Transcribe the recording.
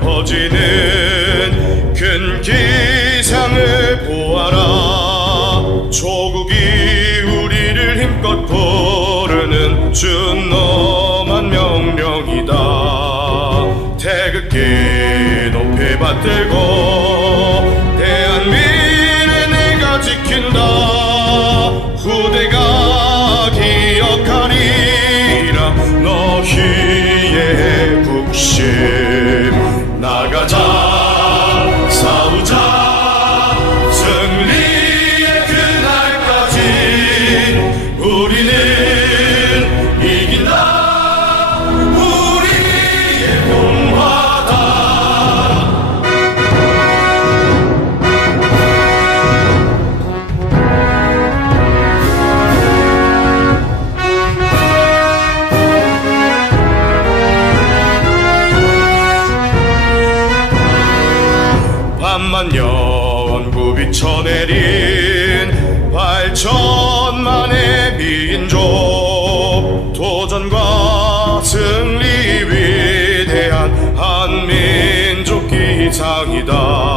퍼지는 큰 기상을 보아라. 조국이 우리를 힘껏 부르는 준엄한 명령이다. 태극기 높이 받들고 우리는 이긴다. 우리의 공화당 밤만 연구 비춰내리 8천만의 민족 도전과 승리 위대한 한민족 기상이다.